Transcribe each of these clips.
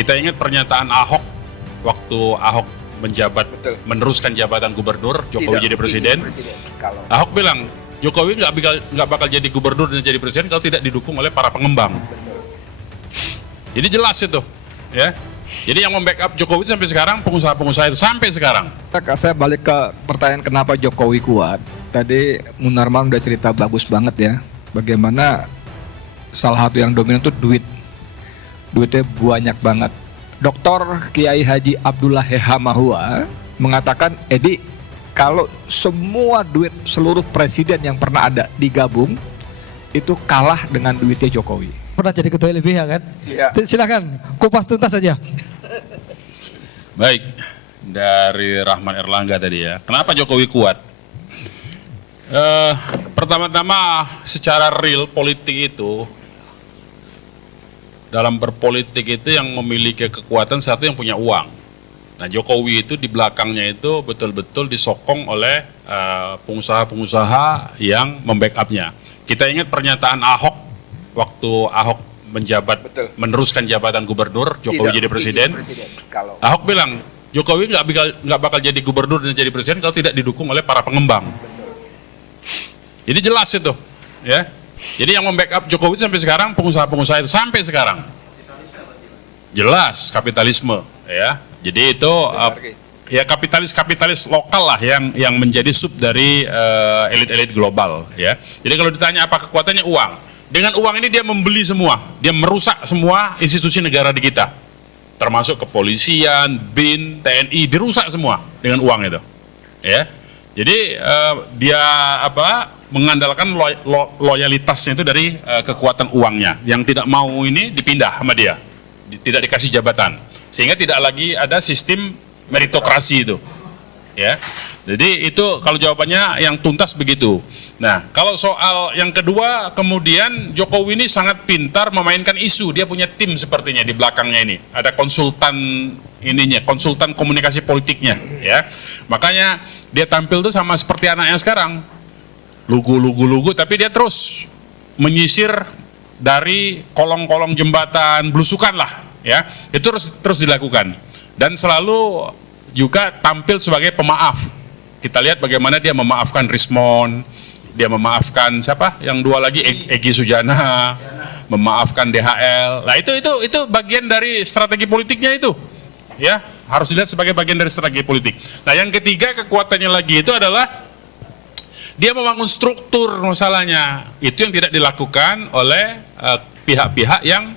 Kita ingat pernyataan Ahok waktu Ahok menjabat, meneruskan jabatan gubernur, Jokowi jadi presiden. Ahok bilang Jokowi nggak bakal jadi gubernur dan jadi presiden kalau tidak didukung oleh para pengembang. Jadi jelas itu, ya. Jadi yang membackup Jokowi sampai sekarang pengusaha-pengusaha itu sampai sekarang. Saya balik ke pertanyaan kenapa Jokowi kuat. Tadi Munarman udah cerita bagus banget ya. Bagaimana salah satu yang dominan itu duit. Duitnya banyak banget. Dr. Kiai Haji Abdullah Hehamahua mengatakan, Edi, kalau semua duit seluruh presiden yang pernah ada digabung, itu kalah dengan duitnya Jokowi. Pernah jadi ketua LBH kan? Iya. Silakan, kupas tuntas saja. Baik, dari Rahman Erlangga tadi ya. Kenapa Jokowi kuat? Pertama-tama secara real politik itu, dalam berpolitik itu yang memiliki kekuatan satu yang punya uang. Nah Jokowi itu di belakangnya itu betul-betul disokong oleh pengusaha-pengusaha yang membackupnya. Kita ingat pernyataan Ahok waktu Ahok menjabat, meneruskan jabatan gubernur, Jokowi jadi presiden. Ahok bilang Jokowi nggak bakal jadi gubernur dan jadi presiden kalau tidak didukung oleh para pengembang. Jadi jelas itu, ya. Jadi yang membackup Jokowi sampai sekarang pengusaha-pengusaha itu sampai sekarang. Jelas kapitalisme, ya. Jadi itu ya kapitalis lokal lah yang menjadi sub dari elit-elit global, ya. Jadi kalau ditanya apa kekuatannya, uang. Dengan uang ini dia membeli semua, dia merusak semua institusi negara di kita, termasuk kepolisian, BIN, TNI, dirusak semua dengan uang itu, ya. Jadi dia mengandalkan loyalitasnya itu dari kekuatan uangnya, yang tidak mau ini dipindah sama dia, tidak dikasih jabatan, sehingga tidak lagi ada sistem meritokrasi itu, ya. Jadi itu kalau jawabannya yang tuntas begitu. Nah kalau soal yang kedua, kemudian Jokowi ini sangat pintar memainkan isu, dia punya tim sepertinya di belakangnya ini, ada konsultan ininya, konsultan komunikasi politiknya, ya. Makanya dia tampil tuh sama seperti anaknya sekarang, lugu, tapi dia terus menyisir dari kolong-kolong jembatan, belusukan lah, ya. Itu terus dilakukan dan selalu juga tampil sebagai pemaaf. Kita lihat bagaimana dia memaafkan Rismon, dia memaafkan siapa? Yang dua lagi Egy Sujana, memaafkan DHL. Nah itu bagian dari strategi politiknya itu, ya, harus dilihat sebagai bagian dari strategi politik. Nah yang ketiga kekuatannya lagi itu adalah dia membangun struktur masalahnya. Itu yang tidak dilakukan oleh pihak-pihak yang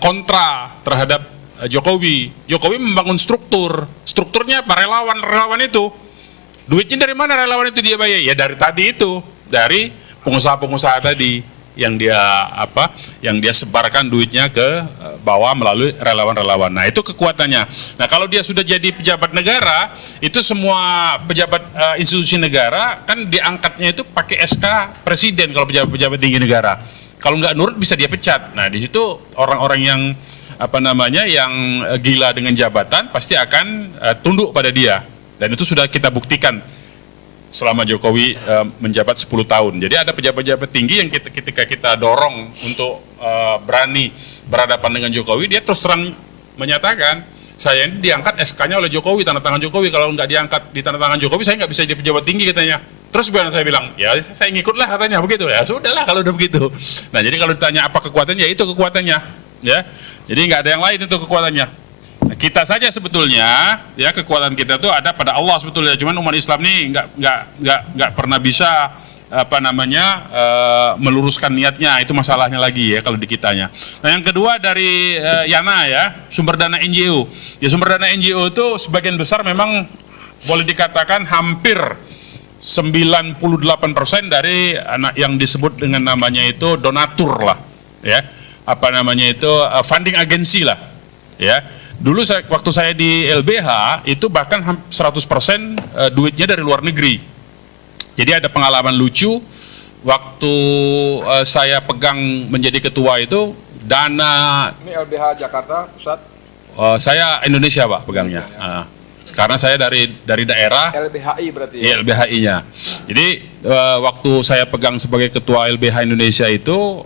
kontra terhadap Jokowi. Jokowi membangun strukturnya apa? Relawan itu. Duitnya dari mana relawan itu dia bayar? Ya dari tadi itu, dari pengusaha-pengusaha tadi yang dia sebarkan duitnya ke bawah melalui relawan-relawan. Nah itu kekuatannya. Nah kalau dia sudah jadi pejabat negara, itu semua pejabat institusi negara kan diangkatnya itu pakai SK presiden kalau pejabat-pejabat tinggi negara. Kalau nggak nurut bisa dia pecat. Nah di situ orang-orang yang yang gila dengan jabatan pasti akan tunduk pada dia. Dan itu sudah kita buktikan selama Jokowi menjabat 10 tahun. Jadi ada pejabat-pejabat tinggi yang ketika kita dorong untuk berani berhadapan dengan Jokowi, dia terus terang menyatakan, saya ini diangkat SK-nya oleh Jokowi, tanda tangan Jokowi, kalau nggak diangkat di tanda tangan Jokowi, saya nggak bisa jadi pejabat tinggi katanya. Terus saya bilang, ya saya ngikutlah katanya, begitu ya, sudahlah kalau udah begitu. Nah jadi kalau ditanya apa kekuatannya, ya itu kekuatannya, ya. Jadi nggak ada yang lain itu kekuatannya. Nah, kita saja sebetulnya, ya kekuatan kita itu ada pada Allah sebetulnya. Cuman umat Islam ini nggak pernah bisa meluruskan niatnya, itu masalahnya lagi ya kalau di kitanya. Nah yang kedua dari Yana ya, sumber dana NGO. Ya sumber dana NGO itu sebagian besar memang boleh dikatakan hampir 98% dari anak yang disebut dengan namanya itu donatur lah, ya funding agensi lah, ya. Dulu waktu saya di LBH itu bahkan 100% duitnya dari luar negeri. Jadi ada pengalaman lucu waktu saya pegang menjadi ketua itu, dana Ini LBH Jakarta Pusat. Saya Indonesia Pak pegangnya. Karena saya dari daerah. LBHI berarti ya? Iya, LBHI-nya. Jadi waktu saya pegang sebagai ketua LBH Indonesia itu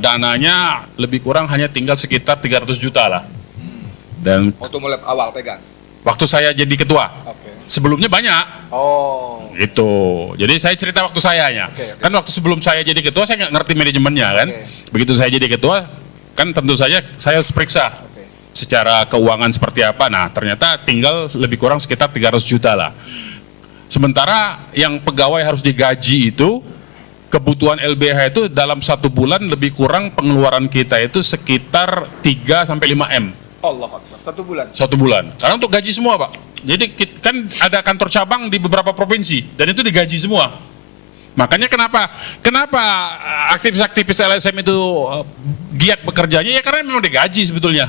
dananya lebih kurang hanya tinggal sekitar 300 juta lah. Dan Waktu mulai awal pegang. waktu saya jadi ketua, Oke. sebelumnya banyak. Oh. Itu. Jadi saya cerita waktu sayanya. Oke. Kan waktu sebelum saya jadi ketua saya nggak ngerti manajemennya kan. Oke. Begitu saya jadi ketua, kan tentu saja saya harus periksa Oke. secara keuangan seperti apa. Nah, ternyata tinggal lebih kurang sekitar 300 juta lah. Sementara yang pegawai harus digaji itu, kebutuhan LBH itu dalam 1 bulan lebih kurang pengeluaran kita itu sekitar 3 sampai 5 M. Allah Akbar. 1 bulan. 1 bulan. Karena untuk gaji semua, Pak. Jadi kan ada kantor cabang di beberapa provinsi dan itu digaji semua. Makanya kenapa aktivis-aktivis LSM itu giat bekerjanya ya karena memang digaji sebetulnya.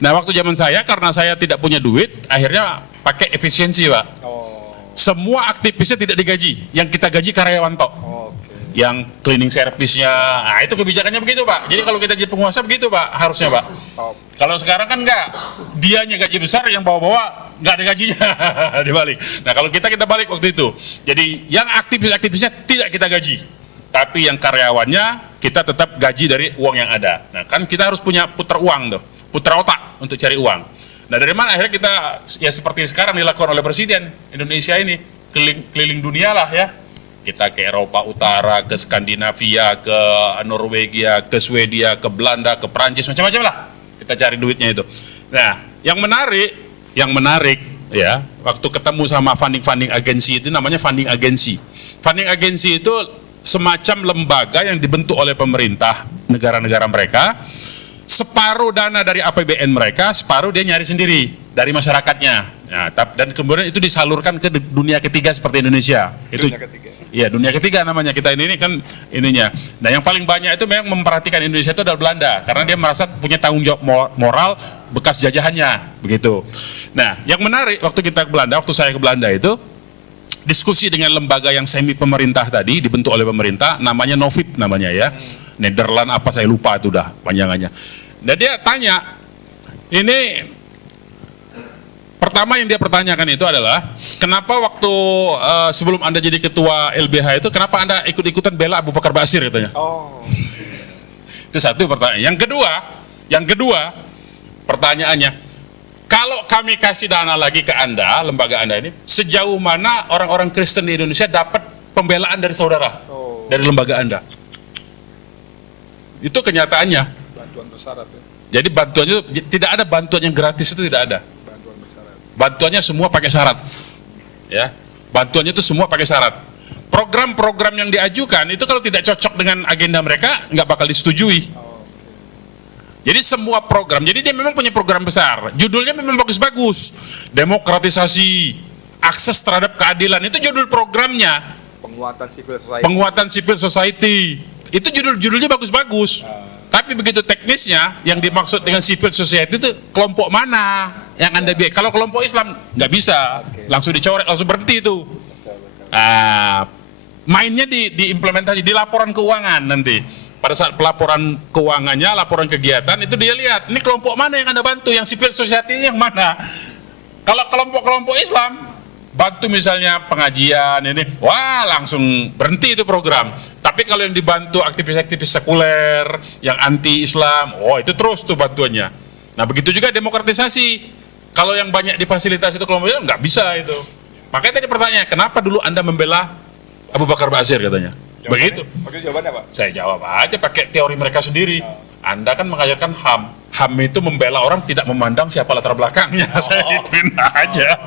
Nah, waktu zaman saya karena saya tidak punya duit, akhirnya pakai efisiensi, Pak. Oh. Semua aktivisnya tidak digaji, yang kita gaji karyawan tok. Oke. Yang cleaning service-nya, nah itu kebijakannya begitu, Pak. Jadi kalau kita jadi penguasa begitu, Pak, harusnya, Pak. Top. Kalau sekarang kan enggak, dianya gaji besar, yang bawa-bawa nggak ada gajinya dibalik. Nah kalau kita balik waktu itu, jadi yang aktivisnya tidak kita gaji, tapi yang karyawannya kita tetap gaji dari uang yang ada. Nah kan kita harus punya putar uang tuh, putar otak untuk cari uang. Nah dari mana akhirnya kita ya seperti sekarang dilakukan oleh Presiden Indonesia ini keliling dunia lah ya. Kita ke Eropa Utara, ke Skandinavia, ke Norwegia, ke Swedia, ke Belanda, ke Prancis, macam-macam lah. Kita cari duitnya itu. Nah, yang menarik ya, waktu ketemu sama funding agensi itu namanya funding agensi. Funding agensi itu semacam lembaga yang dibentuk oleh pemerintah negara-negara mereka. Separuh dana dari APBN mereka, separuh dia nyari sendiri dari masyarakatnya. Nah, dan kemudian itu disalurkan ke dunia ketiga seperti Indonesia. Itu Dunia ketiga. Iya, dunia ketiga namanya kita ini kan ininya. Nah, yang paling banyak itu memang memperhatikan Indonesia itu adalah Belanda karena dia merasa punya tanggung jawab moral bekas jajahannya, begitu. Nah, yang menarik waktu kita ke Belanda, waktu saya ke Belanda itu diskusi dengan lembaga yang semi pemerintah tadi dibentuk oleh pemerintah, namanya Novib namanya ya. Nederland apa saya lupa itu dah panjangannya. Nah, dia tanya, ini pertama yang dia pertanyakan itu adalah kenapa waktu sebelum Anda jadi ketua LBH itu kenapa Anda ikut-ikutan bela Abu Bakar Ba'asyir katanya. Oh. Itu satu pertanyaan. Yang kedua pertanyaannya, kalau kami kasih dana lagi ke Anda, lembaga Anda ini, sejauh mana orang-orang Kristen di Indonesia dapat pembelaan dari saudara, dari lembaga Anda? Itu kenyataannya. Bantuan bersyarat ya. Jadi bantuannya tidak ada bantuan yang gratis, itu tidak ada. Bantuan bersyarat. Bantuannya semua pakai syarat. Ya, bantuannya itu semua pakai syarat. Program-program yang diajukan itu kalau tidak cocok dengan agenda mereka nggak bakal disetujui. Jadi semua program, jadi dia memang punya program besar. Judulnya memang bagus-bagus. Demokratisasi, akses terhadap keadilan, itu judul programnya. Penguatan civil society. Penguatan civil society, itu judul-judulnya bagus-bagus. Tapi begitu teknisnya, yang dimaksud dengan civil society itu kelompok mana yang Anda biar. Kalau kelompok Islam nggak bisa, langsung dicoret, langsung berhenti itu. Mainnya diimplementasi di laporan keuangan nanti. Pada saat pelaporan keuangannya, laporan kegiatan itu dia lihat, ini kelompok mana yang Anda bantu, yang civil society yang mana. Kalau kelompok-kelompok Islam bantu misalnya pengajian ini, wah langsung berhenti itu program. Tapi kalau yang dibantu aktivis-aktivis sekuler, yang anti-Islam, oh itu terus tuh bantuannya. Nah begitu juga demokratisasi. Kalau yang banyak difasilitasi itu kelompok Islam, nggak bisa itu. Makanya tadi pertanyaan, kenapa dulu Anda membela Abu Bakar Ba'asyir katanya? Begitu. Pakai jawabannya Pak? Saya jawab aja pakai teori mereka sendiri. Anda kan mengajarkan HAM. HAM itu membela orang tidak memandang siapa latar belakangnya. Saya gituin aja.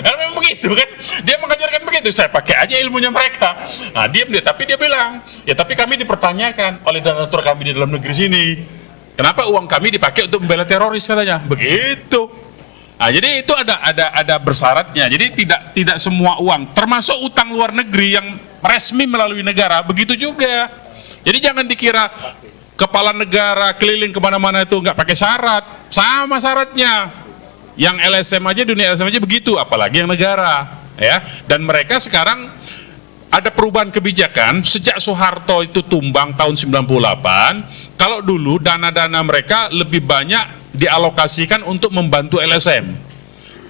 Karena memang begitu kan. Dia mengajarkan begitu. Saya pakai aja ilmunya mereka. Nah, diam dia. Tapi dia bilang, ya tapi kami dipertanyakan oleh donatur kami di dalam negeri sini. Kenapa uang kami dipakai untuk membela teroris katanya? Begitu. Nah, jadi itu ada bersyaratnya. Jadi tidak semua uang, termasuk utang luar negeri yang resmi melalui negara, begitu juga. Jadi jangan dikira kepala negara keliling kemana-mana itu nggak pakai syarat, sama syaratnya. Yang LSM aja, dunia LSM aja begitu, apalagi yang negara, ya. Dan mereka sekarang ada perubahan kebijakan sejak Soeharto itu tumbang tahun 98. Kalau dulu dana-dana mereka lebih banyak dialokasikan untuk membantu LSM.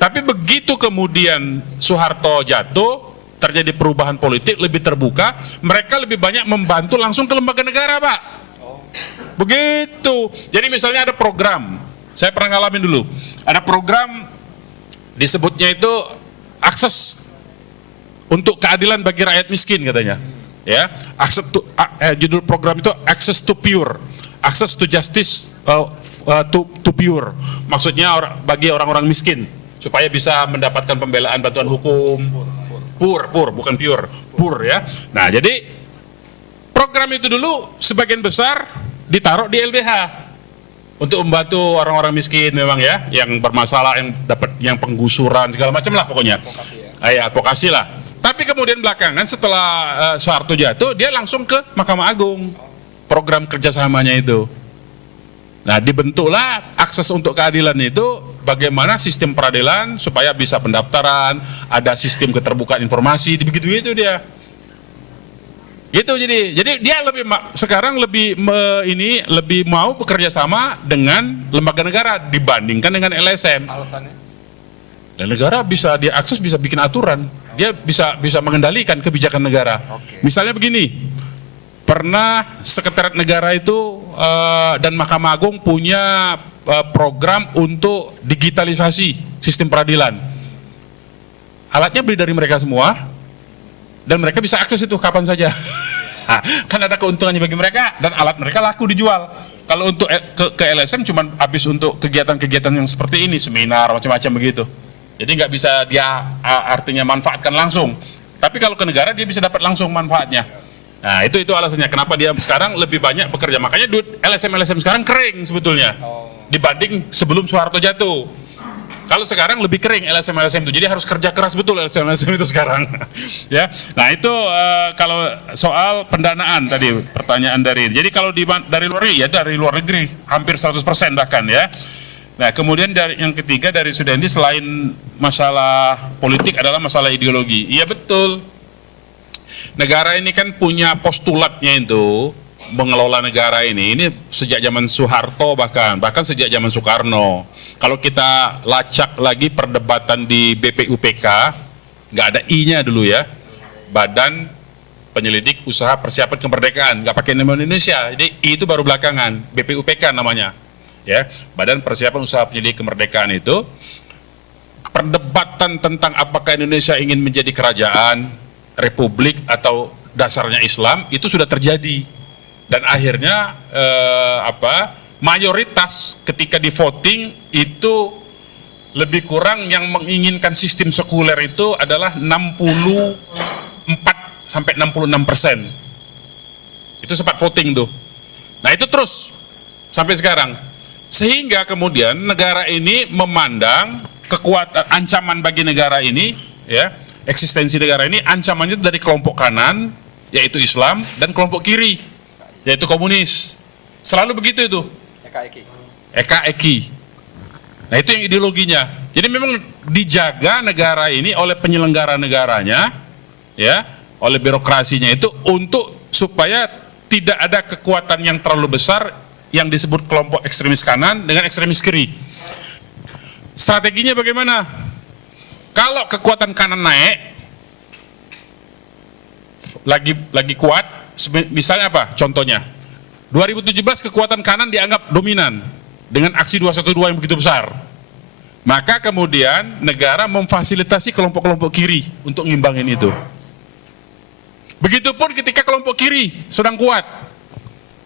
Tapi begitu kemudian Soeharto jatuh, terjadi perubahan politik lebih terbuka, mereka lebih banyak membantu langsung ke lembaga negara, Pak. Begitu. Jadi misalnya ada program Saya pernah ngalamin dulu. Ada program disebutnya itu akses untuk keadilan bagi rakyat miskin katanya. Ya, judul program itu Access to Pure, Access to Justice to Pure. Maksudnya bagi orang-orang miskin supaya bisa mendapatkan pembelaan bantuan hukum. Pur, bukan pure, pur ya. Nah, jadi program itu dulu sebagian besar ditaruh di LBH untuk membantu orang-orang miskin memang ya, yang bermasalah, yang dapat yang penggusuran segala macam lah pokoknya. Advokasi lah. Tapi kemudian belakangan setelah Soeharto jatuh, dia langsung ke Mahkamah Agung program kerjasamanya itu. Nah, dibentuklah akses untuk keadilan itu, bagaimana sistem peradilan supaya bisa pendaftaran, ada sistem keterbukaan informasi, begitu itu dia. Gitu, jadi dia sekarang lebih mau bekerja sama dengan lembaga negara dibandingkan dengan LSM. Alasannya? Dan negara bisa diakses, bisa bikin aturan, dia bisa mengendalikan kebijakan negara. Misalnya begini, pernah Sekretariat Negara itu dan Mahkamah Agung punya program untuk digitalisasi sistem peradilan. Alatnya beli dari mereka semua, dan mereka bisa akses itu kapan saja. Kan ada keuntungannya bagi mereka, dan alat mereka laku dijual. Kalau untuk ke LSM cuma habis untuk kegiatan-kegiatan yang seperti ini, seminar macam-macam begitu. Jadi nggak bisa dia artinya manfaatkan langsung. Tapi kalau ke negara dia bisa dapat langsung manfaatnya. Nah, itu alasannya kenapa dia sekarang lebih banyak bekerja. Makanya duit LSM sekarang kering sebetulnya dibanding sebelum Soeharto jatuh. Kalau sekarang lebih kering LSM itu, jadi harus kerja keras betul LSM itu sekarang. Ya, nah itu kalau soal pendanaan tadi pertanyaan jadi kalau dari luar negeri ya dari luar negeri hampir 100% bahkan ya. Nah, kemudian yang ketiga dari Sudendi, selain masalah politik adalah masalah ideologi. Iya betul. Negara ini kan punya postulatnya itu, mengelola negara ini sejak zaman Soeharto bahkan sejak zaman Soekarno. Kalau kita lacak lagi perdebatan di BPUPK, nggak ada I-nya dulu ya, Badan Penyelidik Usaha Persiapan Kemerdekaan, nggak pakai nama Indonesia. Jadi I itu baru belakangan, BPUPK namanya. Ya, Badan Persiapan Usaha Penyelidik Kemerdekaan itu perdebatan tentang apakah Indonesia ingin menjadi kerajaan, republik atau dasarnya Islam itu sudah terjadi, dan akhirnya mayoritas ketika di voting itu lebih kurang yang menginginkan sistem sekuler itu adalah 64-66%. Itu sempat voting tuh. Nah, itu terus sampai sekarang. Sehingga kemudian negara ini memandang kekuatan ancaman bagi negara ini, ya, eksistensi negara ini ancamannya dari kelompok kanan yaitu Islam dan kelompok kiri yaitu komunis. Selalu begitu itu. Eka-eki. Nah, itu yang ideologinya. Jadi memang dijaga negara ini oleh penyelenggara negaranya, ya, oleh birokrasinya itu untuk supaya tidak ada kekuatan yang terlalu besar yang disebut kelompok ekstremis kanan dengan ekstremis kiri. Strateginya bagaimana? Kalau kekuatan kanan naik, lagi kuat, misalnya apa? Contohnya, 2017 kekuatan kanan dianggap dominan dengan aksi 212 yang begitu besar. Maka kemudian negara memfasilitasi kelompok-kelompok kiri untuk ngimbangin itu. Begitupun ketika kelompok kiri sedang kuat,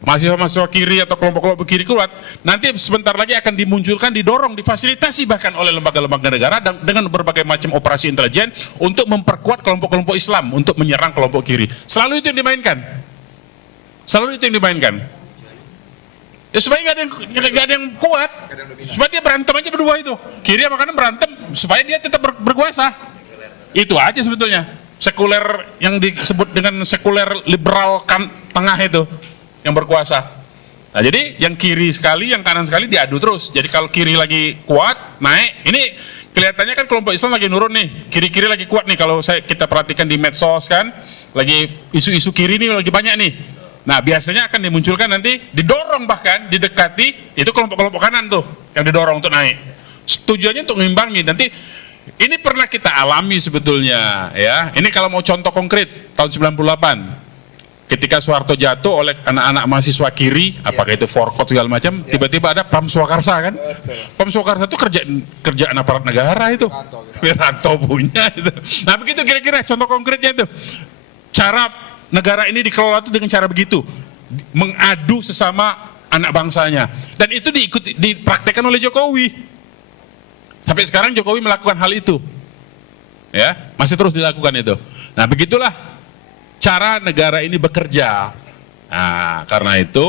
mahasiswa-mahasiswa kiri atau kelompok-kelompok kiri kuat, nanti sebentar lagi akan dimunculkan, didorong, difasilitasi bahkan oleh lembaga-lembaga negara dan dengan berbagai macam operasi intelijen untuk memperkuat kelompok-kelompok Islam untuk menyerang kelompok kiri. Selalu itu yang dimainkan. Ya, supaya nggak ada yang kuat, supaya dia berantem aja berdua itu, kiri sama kanan berantem supaya dia tetap berkuasa. Itu aja sebetulnya. Sekuler yang disebut dengan sekuler liberal tengah itu yang berkuasa. Nah, jadi yang kiri sekali, yang kanan sekali diadu terus. Jadi kalau kiri lagi kuat, naik. Ini kelihatannya kan kelompok Islam lagi nurun nih. Kiri-kiri lagi kuat nih. Kalau kita perhatikan di medsos kan, lagi isu-isu kiri nih lagi banyak nih. Nah, biasanya akan dimunculkan nanti, didorong bahkan, didekati, itu kelompok-kelompok kanan tuh yang didorong untuk naik. Tujuannya untuk mengimbangi. Nanti ini pernah kita alami sebetulnya ya. Ini kalau mau contoh konkret tahun 98. ketika Soeharto jatuh oleh anak-anak mahasiswa kiri, apakah itu forkot segala macam, tiba-tiba ada Pam Swakarsa kan? Pam Swakarsa itu kerjaan aparat negara itu. Wiranto punya itu. Nah begitu kira-kira contoh konkretnya itu. Cara negara ini dikelola itu dengan cara begitu, mengadu sesama anak bangsanya, dan itu dipraktekkan oleh Jokowi. Sampai sekarang Jokowi melakukan hal itu, ya masih terus dilakukan itu. Nah begitulah cara negara ini bekerja. Nah karena itu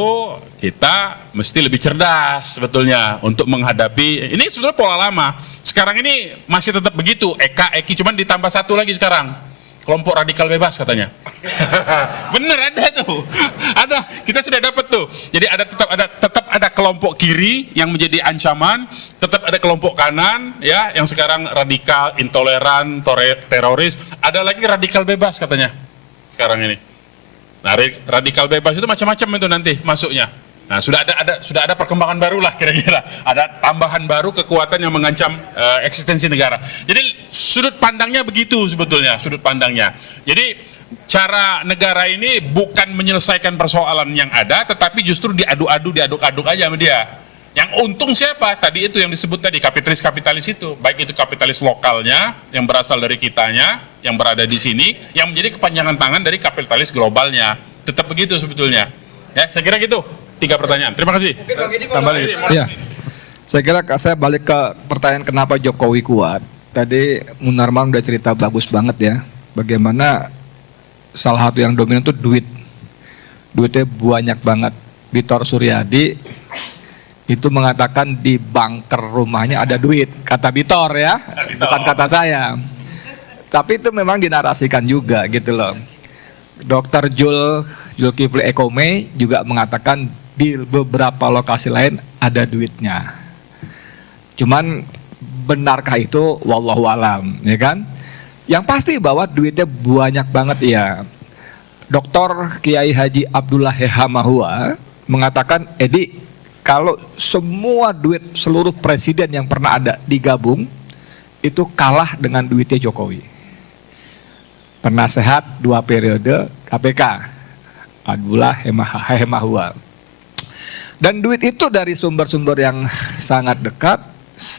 kita mesti lebih cerdas sebetulnya untuk menghadapi ini. Sebetulnya pola lama. Sekarang ini masih tetap begitu, Eki, cuman ditambah satu lagi sekarang, kelompok radikal bebas katanya. Bener ada tuh, ada, kita sudah dapat tuh. Jadi tetap ada kelompok kiri yang menjadi ancaman, tetap ada kelompok kanan ya yang sekarang radikal, intoleran, teroris. Ada lagi radikal bebas katanya sekarang ini. Nah radikal bebas itu macam-macam itu nanti masuknya. Nah sudah ada perkembangan baru lah kira-kira, ada tambahan baru kekuatan yang mengancam eksistensi negara. Jadi sudut pandangnya begitu sebetulnya, sudut pandangnya. Jadi cara negara ini bukan menyelesaikan persoalan yang ada, tetapi justru diaduk-aduk aja sama dia. Yang untung siapa? Tadi itu yang disebut tadi, kapitalis itu, baik itu kapitalis lokalnya yang berasal dari kitanya, yang berada di sini, yang menjadi kepanjangan tangan dari kapitalis globalnya. Tetap begitu sebetulnya. Ya, saya kira gitu. 3 pertanyaan. Terima kasih. Ya. Saya kira saya balik ke pertanyaan kenapa Jokowi kuat. Tadi Munarman udah cerita bagus banget ya. Bagaimana salah satu yang dominan itu duit. Duitnya banyak banget. Bitor Suryadi itu mengatakan di bunker rumahnya ada duit. Kata Bitor ya, bukan kata saya. Tapi itu memang dinarasikan juga gitu loh. Dr. Zulkifli Ekome juga mengatakan di beberapa lokasi lain ada duitnya. Cuman benarkah itu? Wallahu alam, ya kan? Yang pasti bahwa duitnya banyak banget ya. Dr. Kiai Haji Abdullah Hehamahua mengatakan, Edi, kalau semua duit seluruh presiden yang pernah ada digabung, itu kalah dengan duitnya Jokowi. Penasehat 2 periode KPK, Abdullah Hemahua. Dan duit itu dari sumber-sumber yang sangat dekat.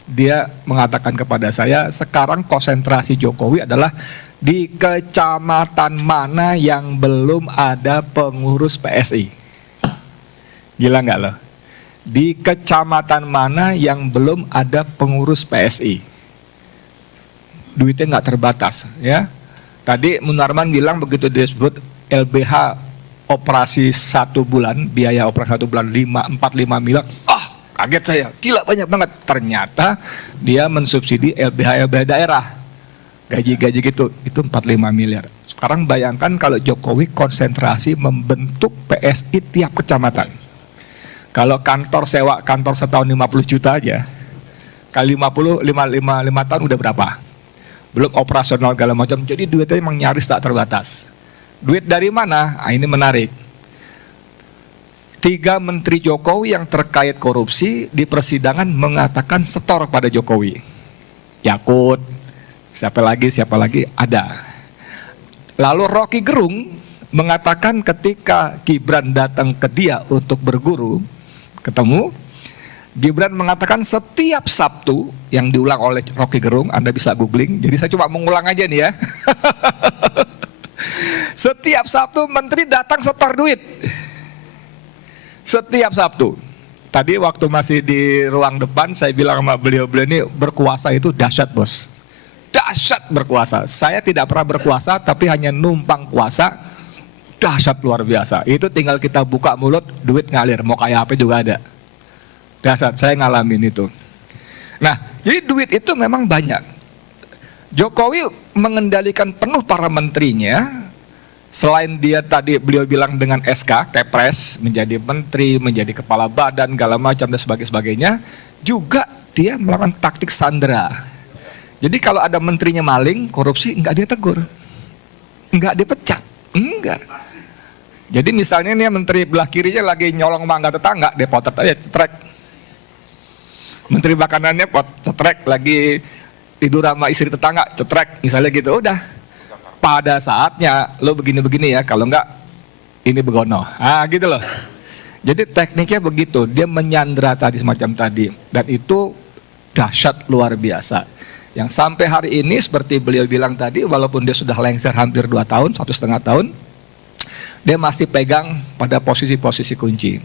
Dia mengatakan kepada saya, sekarang konsentrasi Jokowi adalah di kecamatan mana yang belum ada pengurus PSI. Gila nggak loh? Di kecamatan mana yang belum ada pengurus PSI. Duitnya nggak terbatas ya. Tadi Munarman bilang begitu disebut LBH operasi 1 bulan, biaya operasi 1 bulan 45 miliar. Kaget saya, gila banyak banget. Ternyata dia mensubsidi LBH daerah. Gaji-gaji gitu, itu 45 miliar. Sekarang bayangkan kalau Jokowi konsentrasi membentuk PSI tiap kecamatan. Kalau kantor sewa kantor setahun 50 juta aja, kali 50, 5 tahun udah berapa? Belum operasional segala macam. Jadi duitnya emang nyaris tak terbatas. Duit dari mana? Nah, ini menarik. 3 menteri Jokowi yang terkait korupsi di persidangan mengatakan setor pada Jokowi. Yakut, siapa lagi ada. Lalu Rocky Gerung mengatakan ketika Gibran datang ke dia untuk berguru, ketemu, Gibran mengatakan setiap Sabtu yang diulang oleh Rocky Gerung, Anda bisa googling, jadi saya cuma mengulang aja nih ya. Setiap Sabtu menteri datang setor duit. Setiap Sabtu. Tadi waktu masih di ruang depan saya bilang sama beliau ini berkuasa itu dahsyat bos. Dahsyat berkuasa. Saya tidak pernah berkuasa tapi hanya numpang kuasa. Dahsyat luar biasa. Itu tinggal kita buka mulut, duit ngalir. Mau kayak apa juga ada. Dahsyat, saya ngalamin itu. Nah, jadi duit itu memang banyak. Jokowi mengendalikan penuh para menterinya. Selain dia tadi beliau bilang dengan SK, Kepres, menjadi menteri, menjadi kepala badan, segala macam dan sebagainya, juga dia melakukan taktik sandera. Jadi kalau ada menterinya maling, korupsi, enggak dia tegur, enggak dipecat, enggak. Jadi misalnya nih menteri belah kirinya lagi nyolong mangga tetangga, dia potret aja, cetrek. Menteri makanannya cetrek, lagi tidur sama istri tetangga, cetrek, misalnya gitu, udah. Pada saatnya lo begini-begini ya, kalau enggak ini begono. Gitu loh. Jadi tekniknya begitu, dia menyandra tadi semacam tadi, dan itu dahsyat luar biasa. Yang sampai hari ini seperti beliau bilang tadi, walaupun dia sudah lengser hampir 2 tahun, 1,5 tahun, dia masih pegang pada posisi-posisi kunci.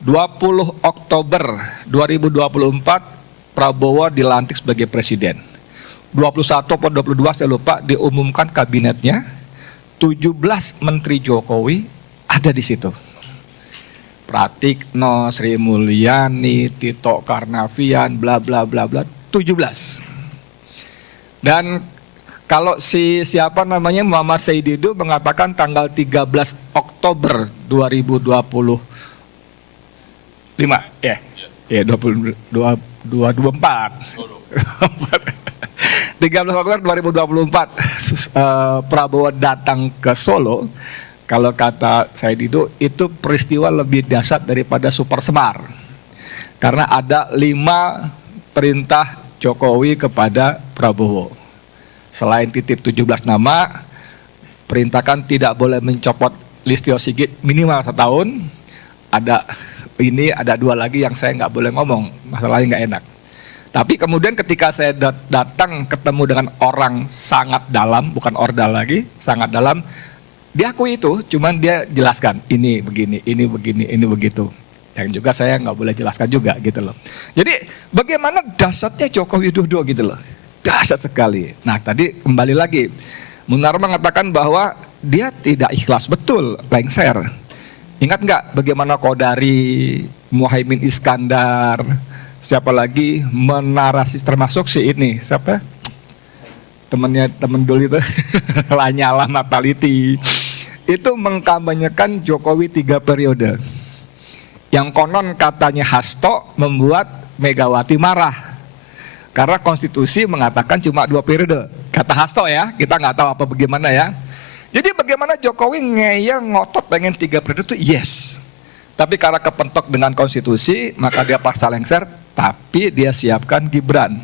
20 Oktober 2024 Prabowo dilantik sebagai presiden. 21 atau 22 saya lupa, diumumkan kabinetnya. 17 menteri Jokowi ada di situ. Pratikno, Sri Mulyani, Tito Karnavian, bla bla bla bla, 17. Dan kalau siapa namanya Muhammad Saididu mengatakan tanggal 13 Oktober 2025 ya. Ya 2024. 13 Oktober 2024 Prabowo datang ke Solo. Kalau kata Saididu itu peristiwa lebih dahsyat daripada Super Semar. Karena ada 5 perintah Jokowi kepada Prabowo. Selain titip 17 nama, perintahkan tidak boleh mencopot Listio Sigit minimal 1 tahun. Ada 2 lagi yang saya nggak boleh ngomong, masalahnya nggak enak. Tapi kemudian ketika saya datang ketemu dengan orang sangat dalam, bukan ordal lagi, sangat dalam, dia akui itu, cuman dia jelaskan ini begini, ini begini, ini begitu. Yang juga saya nggak boleh jelaskan juga gitu loh. Jadi bagaimana dahsyatnya Joko Widodo gitu loh, dahsyat sekali. Nah tadi kembali lagi, Munar mengatakan bahwa dia tidak ikhlas, betul, lengser. Ingat nggak bagaimana Kodari, Muhaimin Iskandar, siapa lagi menarasi, termasuk si ini siapa temen dulu itu Lanyala Mataliti itu mengkampanyekan Jokowi 3 periode, yang konon katanya Hasto membuat Megawati marah karena konstitusi mengatakan cuma 2 periode, kata Hasto ya, kita nggak tahu apa bagaimana ya. Jadi bagaimana Jokowi ngeyel ngotot pengen 3 periode itu yes, tapi karena kepentok dengan konstitusi maka dia paksa lengser. Tapi dia siapkan Gibran.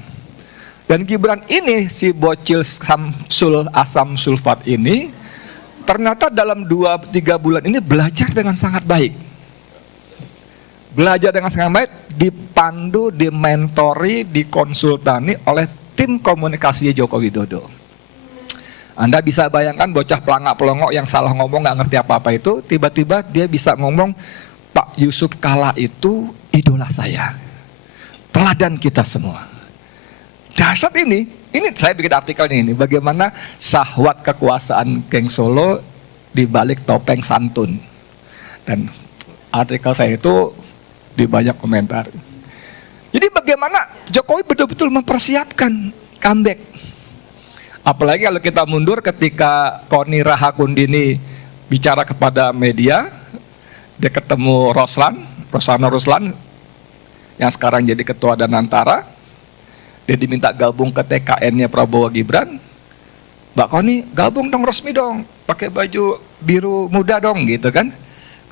Dan Gibran ini, si bocil Samsul Asam Sulfat ini, ternyata dalam 2-3 bulan ini belajar dengan sangat baik. Belajar dengan sangat baik, dipandu, dimentori, dikonsultani oleh tim komunikasi Joko Widodo. Anda bisa bayangkan bocah pelangak-pelongok yang salah ngomong, gak ngerti apa-apa itu, tiba-tiba dia bisa ngomong, Pak Yusuf Kalla itu idola saya. Teladan kita semua. Dahsyat ini saya bikin artikel ini, bagaimana syahwat kekuasaan geng Solo di balik topeng santun. Dan artikel saya itu di banyak komentar. Jadi bagaimana Jokowi betul-betul mempersiapkan comeback. Apalagi kalau kita mundur ketika Koni Rahakundini bicara kepada media, dia ketemu Roslan yang sekarang jadi ketua Danantara, dia diminta gabung ke TKN-nya Prabowo Gibran. Mbak Koni gabung dong, resmi dong, pakai baju biru muda dong gitu kan.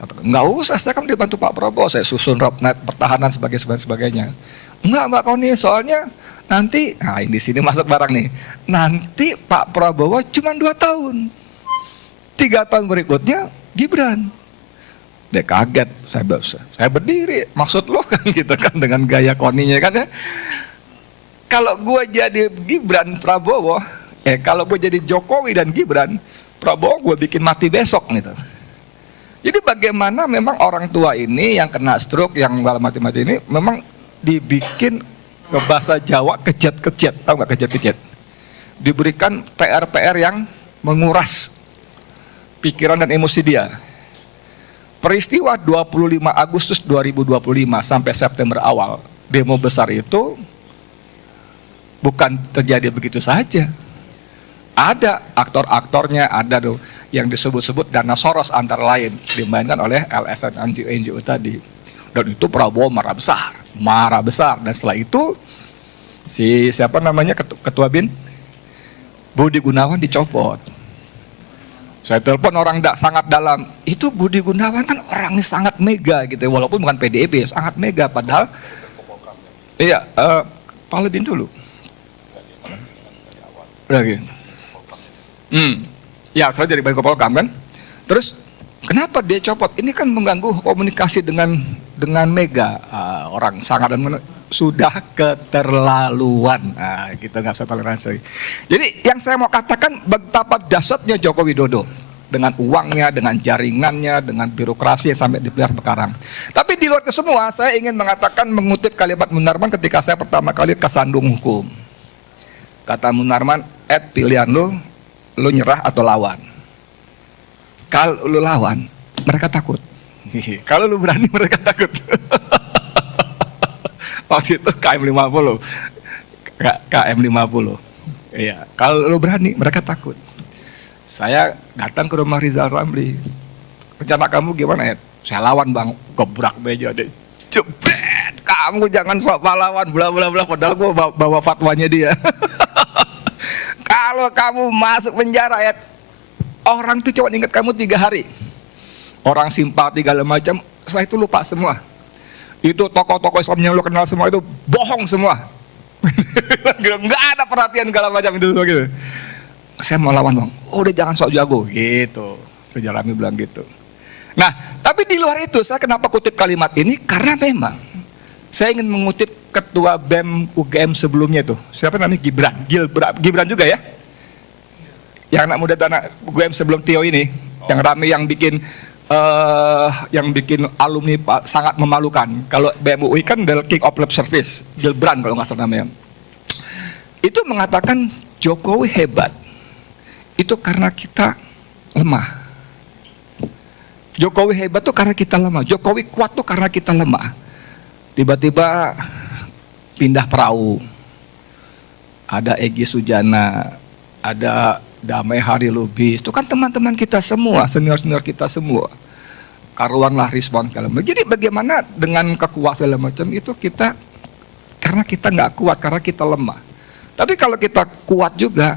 Kata, nggak usah, saya kan dibantu Pak Prabowo, saya susun roadmap pertahanan sebagainya. Enggak Mbak Koni, soalnya nanti, nah di sini masuk barang nih, nanti Pak Prabowo cuma 2 tahun, 3 tahun berikutnya Gibran. Dia kaget, saya berdiri, maksud lo kan gitu kan, dengan gaya Koninya kan ya. Kalau gue jadi Gibran Prabowo, kalau gue jadi Jokowi dan Gibran, Prabowo gue bikin mati besok gitu. Jadi bagaimana memang orang tua ini yang kena stroke, yang mati-mati ini, memang dibikin ke bahasa Jawa kejat-kejat, tahu nggak kejat-kejat? Diberikan PR-PR yang menguras pikiran dan emosi dia. Peristiwa 25 Agustus 2025 sampai September awal, demo besar itu bukan terjadi begitu saja. Ada aktor-aktornya, ada dong yang disebut-sebut dana Soros antara lain, dimainkan oleh LSM NGO tadi. Dan itu Prabowo marah besar. Dan setelah itu si siapa namanya ketua BIN Budi Gunawan dicopot. Saya telepon orang sangat dalam, itu Budi Gunawan kan orangnya sangat mega gitu, walaupun bukan PDIP, sangat mega padahal. Iya, Pak Lebin dulu. Lagi. Ya, saya jadi Menko Polkam kan. Terus Kenapa dia copot? Ini kan mengganggu komunikasi dengan Mega. Orang sangat sudah keterlaluan. Kita nggak bisa toleransi. Jadi yang saya mau katakan betapa dahsyatnya Joko Widodo dengan uangnya, dengan jaringannya, dengan birokrasi yang sampai dipelihara sekarang. Tapi di luar itu semua, saya ingin mengatakan mengutip kalimat Munarman ketika saya pertama kali kesandung hukum. Kata Munarman, pilihan lu nyerah atau lawan. Kalau lu lawan, mereka takut. Kalau lu berani, mereka takut. Waktu itu KM 50. KM 50. Iya, kalau lu berani, mereka takut. Saya datang ke rumah Rizal Ramli. Rencana kamu gimana, Ed? Saya lawan, Bang. Gebrak meja deh. Jebret, kamu jangan sok pahlawan, bla bla bla. Padahal gue bawa fatwanya dia. Kalau kamu masuk penjara, Ed, orang itu cuma ingat kamu 3 hari. Orang simpati segala macam, setelah itu lupa semua. Itu tokoh-tokoh Islam yang lo kenal semua itu bohong semua. Nggak ada perhatian segala macam itu semua gitu. Saya mau lawan, Bang. Udah jangan sok jago gitu. Jalani bilang gitu. Nah, tapi di luar itu saya kenapa kutip kalimat ini? Karena memang saya ingin mengutip ketua BEM UGM sebelumnya tuh. Siapa namanya? Gibran juga ya? Yang anak muda anak UGM sebelum Tio ini, yang rame yang bikin alumni sangat memalukan. Kalau BMUI kan The King of Lip Service, Gibran kalau nggak salah namanya. Itu mengatakan Jokowi hebat. Itu karena kita lemah. Jokowi hebat tuh karena kita lemah. Jokowi kuat tuh karena kita lemah. Tiba-tiba pindah perahu. Ada Egy Sujana, ada Damai Hari Lubis, itu kan teman-teman kita semua, senior-senior kita semua. Karuanlah Rizwan segala macam. Jadi bagaimana dengan kekuasaan segala macam itu kita, karena kita nggak kuat, karena kita lemah. Tapi kalau kita kuat juga,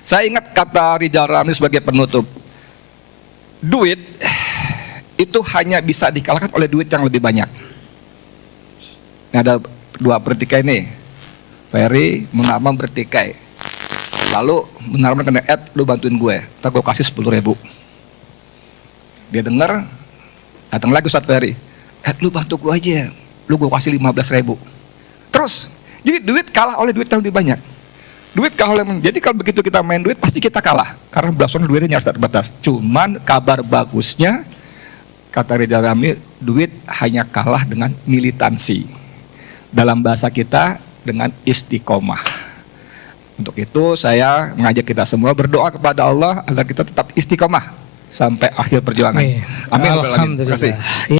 saya ingat kata Rizal Ramli sebagai penutup, duit itu hanya bisa dikalahkan oleh duit yang lebih banyak. Ini ada 2 bertikai nih, Ferry, Munarman bertikai. Lalu Munarman kena lu bantuin gue, ntar gue kasih 10.000. Dia dengar, datang lagi Ustadz Ferry, lu bantu gue aja, lu gue kasih 15.000. Terus, jadi duit kalah oleh duit yang lebih banyak. Duit kalah oleh, jadi kalau begitu kita main duit pasti kita kalah, karena belasan duitnya nyaris terbatas. Cuman kabar bagusnya, kata Rizal Ramli, duit hanya kalah dengan militansi. Dalam bahasa kita dengan istiqomah. Untuk itu saya mengajak kita semua berdoa kepada Allah agar kita tetap istiqomah sampai akhir perjuangan. Amin. Amin. Alhamdulillah. Terima kasih.